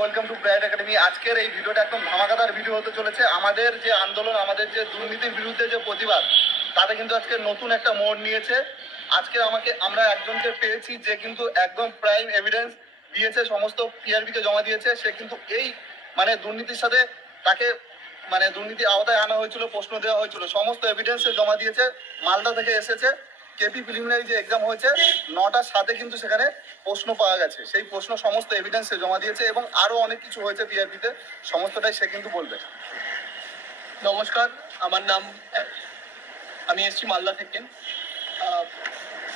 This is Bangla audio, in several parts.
Welcome to bright academy. আজকের এই ভিডিওটা একদম ধামাকাদার ভিডিও হতে চলেছে। আমাদের যে আন্দোলন, আমাদের যে দুর্নীতির বিরুদ্ধে যে প্রতিবাদ, তাতে কিন্তু আজকে নতুন একটা মোড় নিয়েছে। আজকে আমরা একজনকে পেয়েছি যে কিন্তু একদম প্রাইম এভিডেন্স দিয়েছে, সমস্ত পিআরবিকে জমা দিয়েছে। সে কিন্তু এই দুর্নীতির সাথে তাকে দুর্নীতির আওতায় আনা হয়েছিল, প্রশ্ন দেওয়া হয়েছিল, সমস্ত এভিডেন্স জমা দিয়েছে। মালদা থেকে এসেছে। কেপি প্রিলিমিনারি যে এক্সাম হয়েছে 9টার সাথে কিন্তু সেখানে প্রশ্ন পাওয়া গেছে, সেই প্রশ্ন সমস্ত এভিডেন্স জমা দিয়েছে এবং আরো অনেক কিছু হয়েছে পিআরপিতে, সমস্তটাই সে কিন্তু বলবে। নমস্কার, আমার নাম, আমি এসেছি মালদা থেকে।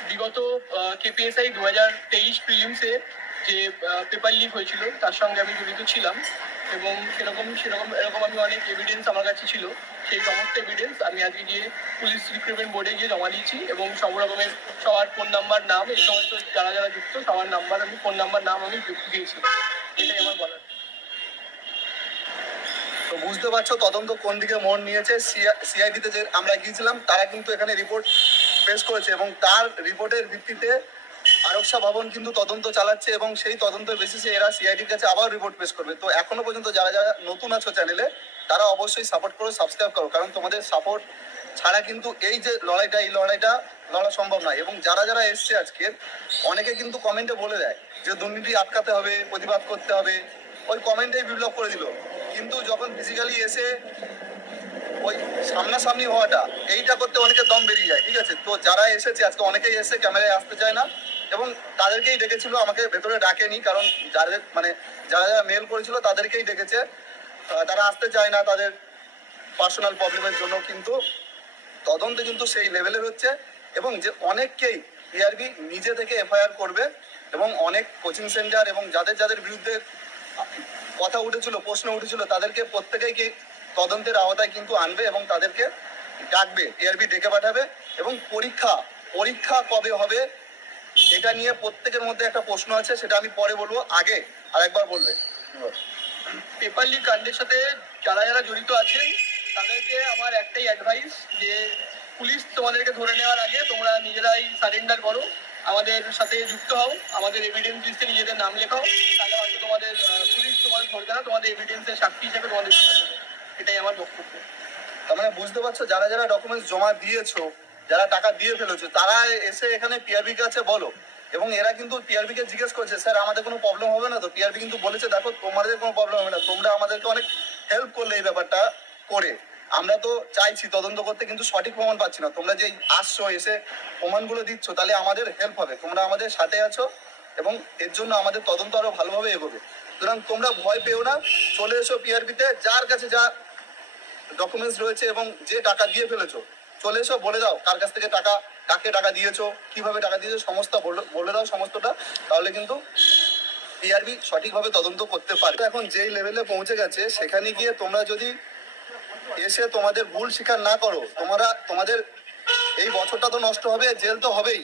বিগত কেপিএসআই 2023 প্রিলিমসে যে পেপার লিক হয়েছিল তার সঙ্গে আমি জড়িত ছিলাম এবং এরকম আমি অনেক এভিডেন্স আমার কাছে ছিল। সেই সমস্ত এভিডেন্স আমি আজকে গিয়ে পুলিশ রিক্রুটমেন্ট বোর্ডে গিয়ে জমা দিয়েছি এবং সব রকমের সবার ফোন নাম্বার, নাম, এই সমস্ত যারা যারা যুক্ত সবার নাম্বার, আমি ফোন নাম্বার, নাম আমি দিয়েছি। এটাই আমার বলার। তো বুঝতে পারছো তদন্ত কোন দিকে মোড় নিয়েছে। সিআইডিতে যে আমরা গিয়েছিলাম তারা কিন্তু এখানে রিপোর্ট পেশ করেছে এবং তার রিপোর্টের ভিত্তিতে আরক্ষা ভবন কিন্তু তদন্ত চালাচ্ছে এবং সেই তদন্তের বেসিসে এরা সিআইডির কাছে আবার রিপোর্ট পেশ করবে। তো এখনো পর্যন্ত যারা যারা নতুন আছো চ্যানেলে, তারা অবশ্যই সাপোর্ট করো, সাবস্ক্রাইব করো, কারণ তোমাদের সাপোর্ট ছাড়া কিন্তু এই যে লড়াইটা, এই লড়াইটা লড়া সম্ভব নয়। এবং যারা যারা এসছে আজকে, অনেকে কিন্তু কমেন্টে বলে দেয় যে দুর্নীতি আটকাতে হবে, প্রতিবাদ করতে হবে, ওই কমেন্টেই বিপ্লব করে দিল। কিন্তু যখন ফিজিক্যালি এসে ওই সামনাসামনি হওয়াটা, এইটা করতে অনেকের দম বেরিয়ে যায়। ঠিক আছে, তো যারা এসেছে আজকে, অনেকেই এসে ক্যামেরায় আসতে চায় না এবং তাদেরকেই ডেকেছিল, আমাকে ভেতরে ডাকেনি, কারণ যাদের যারা যারা মেল করেছিল তাদেরকেই ডেকেছে। তারা আসতে চায় না তাদের পার্সোনাল প্রবলেমের জন্য। কিন্তু তদন্ত কিন্তু সেই লেভেলের হচ্ছে এবং যে অনেককেই পিআরবি নিজে থেকে এফআইআর করবে এবং অনেক কোচিং সেন্টার এবং যাদের যাদের বিরুদ্ধে কথা উঠেছিল, প্রশ্ন উঠেছিল, তাদেরকে প্রত্যেকেই তদন্তের আওতায় কিন্তু আনবে এবং তাদেরকে ডাকবে, পিআরবি ডেকে পাঠাবে। এবং পরীক্ষা কবে হবে এটা নিয়ে প্রত্যেকের মধ্যে একটা প্রশ্ন আছে, সেটা আমি পরে বলবো, আগে আরেকবার বলবে। পেপার লিক কাণ্ডের সাথে যারা যারা জড়িত আছেন তাদেরকে আমার একটাই অ্যাডভাইস, যে পুলিশ তোমাদেরকে ধরে নেওয়ার আগে তোমরা নিজেরাই সারেন্ডার করো, আমাদের সাথে যুক্ত হও, আমাদের এভিডেন্স লিস্টে নিজেদের নাম লেখাও, তাহলে হয়তো তোমাদের পুলিশ তোমাদের ধরবে না, তোমাদের এভিডেন্সের সাক্ষী হিসেবে তোমাদের। এটাই আমার বক্তব্য। তার বুঝতে পারছো, যারা যারা ডকুমেন্টস জমা দিয়েছো, যারা টাকা দিয়ে ফেলেছো, তারা এসে এখানে পিআরবি কাছে বলো। এবং এরা কিন্তু পিআরবি কে জিজ্ঞেস করছে, স্যার আমাদের কোনো প্রবলেম হবে না তো? পিআরবি কিন্তু বলেছে, দেখো তোমাদের কোনো প্রবলেম হবে না, তোমরা আমাদেরকে অনেক হেল্প করলে এই ব্যাপারটা করে। আমরা তো চাইছি তদন্ত করতে, কিন্তু সঠিক প্রমাণ পাচ্ছি না। তোমরা যে আসছো, এসে প্রমাণগুলো দিচ্ছ, তাহলে আমাদের হেল্প হবে, তোমরা আমাদের সাথে আছো এবং এর জন্য আমাদের তদন্ত আরো ভালোভাবে এগোবে। সুতরাং তোমরা ভয় পেও না, চলে এসো পিআরবিতে, যার কাছে যা ডকুমেন্টস রয়েছে এবং যে টাকা দিয়ে ফেলেছো, চলে এসো, বলে দাও কার কাছ থেকে টাকা, কাকে টাকা দিয়েছো, কিভাবে টাকা দিয়েছো, সমস্ত বলে দাও সমস্তটা। তাহলে কিন্তু পিআরবি সঠিকভাবে তদন্ত করতে পারে। এখন যেই লেভেলে পৌঁছে গেছে, সেখানে গিয়ে তোমরা যদি এসে তোমাদের ভুল স্বীকার না করো, তোমাদের এই বছরটা তো নষ্ট হবে, জেল তো হবেই।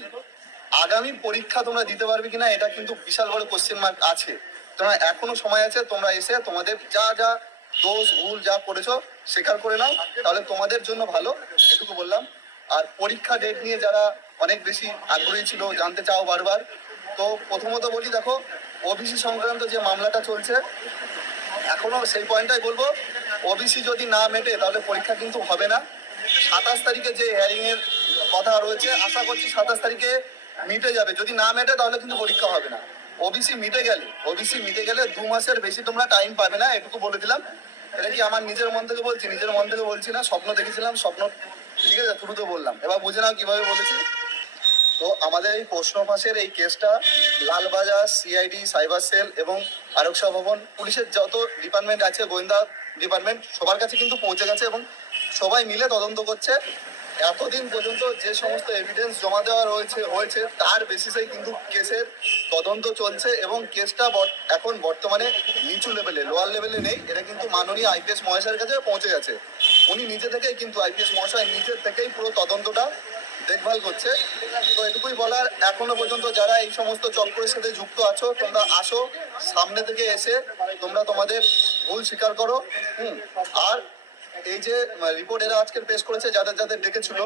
আগামী পরীক্ষা তোমরা দিতে পারবে কিনা, এটা কিন্তু বিশাল বড় কোশ্চেন মার্ক আছে। তোমরা এখনো সময় আছে, তোমরা এসে তোমাদের যা যা দোষ ভুল যা করেছো স্বীকার করে নাও, তাহলে তোমাদের জন্য ভালো। এটুকু বললাম। আর পরীক্ষা ডেট নিয়ে যারা অনেক বেশি আগ্রহী ছিল, জানতে চাও বারবার, তো প্রথমত বলি, দেখো ওবিসি সংক্রান্ত যে মামলাটা চলছে, এখনো সেই পয়েন্টটাই বলবো, ওবিসি যদি না মেটে তাহলে পরীক্ষা কিন্তু হবে না। 27 তারিখে যে হিয়ারিং এর কথা রয়েছে, আশা করছি 27 তারিখে মিটে যাবে। যদি না মেটে তাহলে কিন্তু পরীক্ষা হবে না। ওবিসি মিটে গেলে 2 মাসের বেশি তোমরা টাইম পাবে না, এটুকু বলে দিলাম। এটা কি আমার নিজের মন থেকে বলছি না, স্বপ্ন দেখেছিলাম, স্বপ্ন, ঠিক আছে, শুরুতে বললাম, এবার বুঝে নাও কিভাবে বলেছি। তো আমাদের এই প্রশ্ন ফাঁসের এই কেসটা লালবাজার, সিআইডি, সাইবার সেল এবং আরক্ষা ভবন, পুলিশের যত ডিপার্টমেন্ট আছে, গোয়েন্দা ডিপার্টমেন্ট, সবার কাছে কিন্তু পৌঁছে গেছে এবং সবাই মিলে তদন্ত করছে। এতদিন পর্যন্ত যে সমস্ত এভিডেন্স জমা দেওয়া হয়েছে তার বেসিসেই কিন্তু কেসের তদন্ত চলছে এবং কেসটা এখন বর্তমানে নিচু লেভেলে, লোয়ার লেভেলে নেই। এটা কিন্তু মাননীয় আইপিএস মহাশয়ের কাছে পৌঁছে গেছে। উনি নিজে থেকেই কিন্তু, আইপিএস মহাশয় নিজের থেকেই পুরো তদন্তটা দেখভাল করছে। তো এটুকুই বলার, এখনো পর্যন্ত যারা এই সমস্ত চক্রের সাথে যুক্ত আছো, তোমরা আসো, সামনে থেকে এসে তোমরা তোমাদের ভুল স্বীকার করো। আর এই যে রিপোর্ট এরা আজকে পেশ করেছে, যাদের যাদের ডেকেছিল,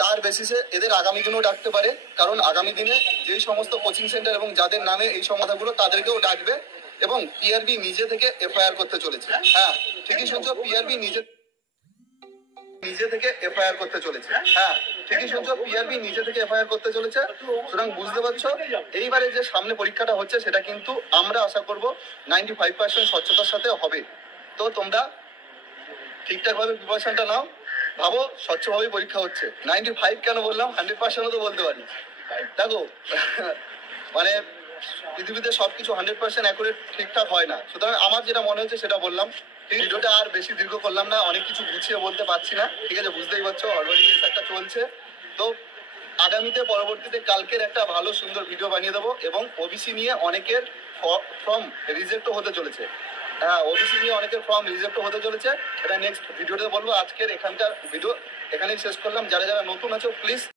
তার বেসিসে এদের আগামী দিনেও ডাকতে পারে, কারণ আগামী দিনে যেই সমস্ত কোচিং সেন্টার এবং যাদের নামে এই সমাধানগুলো, তাদেরকেও ডাকবে এবং পিআরবি নিজে থেকে এফআইআর করতে চলেছে। হ্যাঁ ঠিকই শুনছো, পিআরবি নিজে থেকে এফআইআর করতে চলেছে। হ্যাঁ ঠিকই শুনছো, পিআরবি নিজে থেকে এফআইআর করতে চলেছে। সুতরাং বুঝতে পারছো এইবারে যে সামনে পরীক্ষাটা হচ্ছে সেটা কিন্তু আমরা আশা করব 95% স্বচ্ছতার সাথে হবে। তো তোমরা ঠিকঠাক ভাবে প্রিপারেশনটা নাও, ভাবো স্বচ্ছভাবে পরীক্ষা হচ্ছে। 95 কেন বললাম, 100% তো বলতে পারি। দেখো মানে পৃথিবীতে সবকিছু 100% অ্যাকুরেট ঠিকঠাক হয় না, সুতরাং আমার যেটা মনে হচ্ছে সেটা বললাম। এই ভিডিওটা আর বেশি দীর্ঘ করলাম না, অনেক কিছু গুছিয়ে বলতে পারছি না, ঠিক আছে? বুঝতেই পারছো অলরেডি কেস একটা চলছে। তো আগামীতে পরবর্তীতে কালকের একটা ভালো সুন্দর ভিডিও বানিয়ে দেবো এবং ওবিসি নিয়ে অনেকের ফর্ম রিজেক্টও হতে চলেছে। হ্যাঁ ওবিসি নিয়ে অনেকের ফর্ম রিজেক্টও হতে চলেছে, এটা নেক্সট ভিডিওতে বলবো। আজকের এখানকার ভিডিও এখানেই শেষ করলাম। যারা যারা নতুন আছো প্লিজ